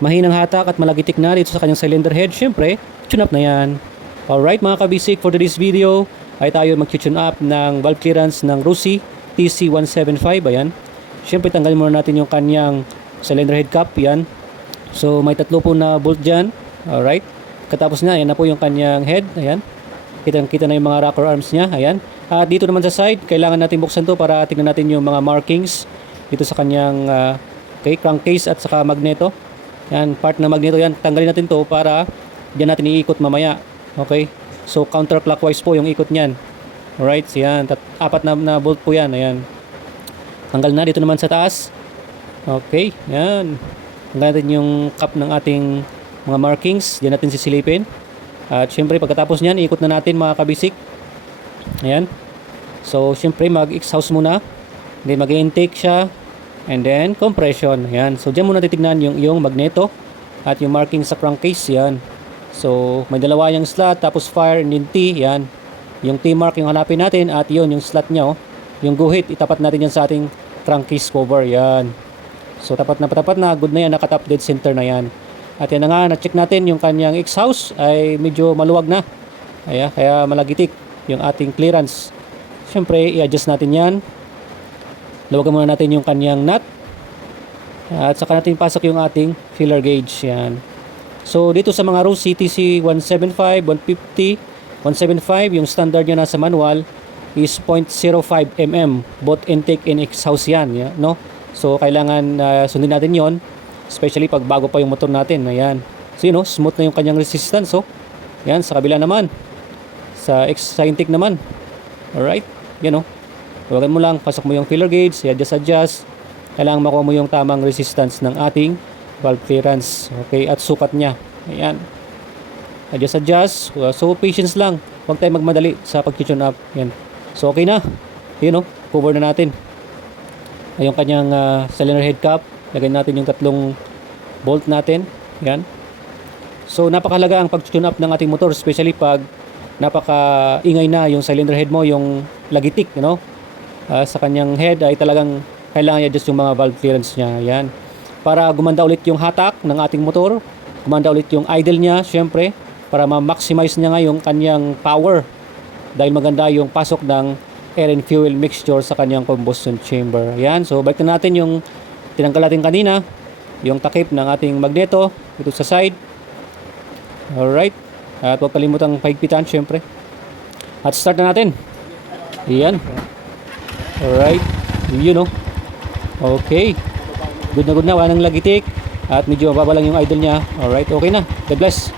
mahinang hatak at malagitik na dito sa kanyang cylinder head, syempre, tune up na yan. Alright mga kabisik, for today's video ay tayo mag-tune up ng valve clearance ng Rossi TC175. Ayan. Syempre tanggalin muna natin yung kanyang cylinder head cap. Yan. So may tatlo po na bolt dyan. Alright. Katapos na, ayan na po yung kanyang head. Ayan. Kita na yung mga rocker arms niya. Ayan. At dito naman sa side, kailangan natin buksan to para tingnan natin yung mga markings dito sa kanyang crankcase at saka magneto. Yan, part na magneto yan. Tanggalin natin to para diyan natin iikot mamaya. Okay? So counterclockwise po yung ikot niyan. Alright, so yan. Apat na bolt po yan. Ayan. Tanggal na dito naman sa taas. Okay, yan. Tanggal natin yung cap ng ating mga markings. Diyan natin sisilipin. At syempre pagkatapos niyan, iikot na natin mga kabisik. Ayan. So syempre mag-exhaust muna. Then mag-intake siya. And then compression. Ayan. So diyan muna titignan yung magneto at yung marking sa crankcase. Yan. So may dalawa yung slot, tapos fire and then T. Yan. Yung T mark yung hanapin natin at yun yung slot niya. Yung guhit, itapat natin yan sa ating crankcase cover. Yan. So tapat na, good na yan, naka-top dead center na yan. At yan na nga, na-check natin yung kanyang exhaust ay medyo maluwag na. Ayan, kaya malagitik yung ating clearance. Siyempre, i-adjust natin yan. Luwagan muna natin yung kanyang nut. At saka natin pasok yung ating filler gauge. Yan. So dito sa mga Rossi TC 175, 150, 175, yung standard niya nasa manual is 0.05 mm both intake and exhaust yan, no? So kailangan sundin natin yon, especially pag bago pa yung motor natin. Ayan. So yun, smooth na yung kanyang resistance. So yan, sa kabila naman, sa intake naman. Alright, yan o. Huwagan mo lang, pasok mo yung filler gauge, adjust. Kailangan makuha mo yung tamang resistance ng ating valve clearance. Okay, at sukat niya. Ayan. Adjust. So patience lang. Huwag tayo magmadali sa pag-tune up. Yan. So okay na. Yun o, cover na natin. Yung kanyang cylinder head cap. Lagyan natin yung tatlong bolt natin. Yan. So napakahalaga ang pag-tune up ng ating motor, especially pag napaka-ingay na yung cylinder head mo, yung lagitik, you know. Sa kanyang head ay talagang kailangan i-adjust yung mga valve clearance niya. Yan. Para gumanda ulit yung hatak ng ating motor, gumanda ulit yung idle niya, syempre, para ma-maximize niya nga yung kanyang power dahil maganda yung pasok ng air and fuel mixture sa kanyang combustion chamber. Yan. So balik na natin yung tinanggal natin kanina, yung takip ng ating magneto dito sa side. Alright. At huwag kalimutang paigpitan, syempre. At start na natin. Yan. Alright. Yun o. Okay. Good na, wala nang lagitik. At medyo mababa lang yung idle niya. Alright, okay na. God bless.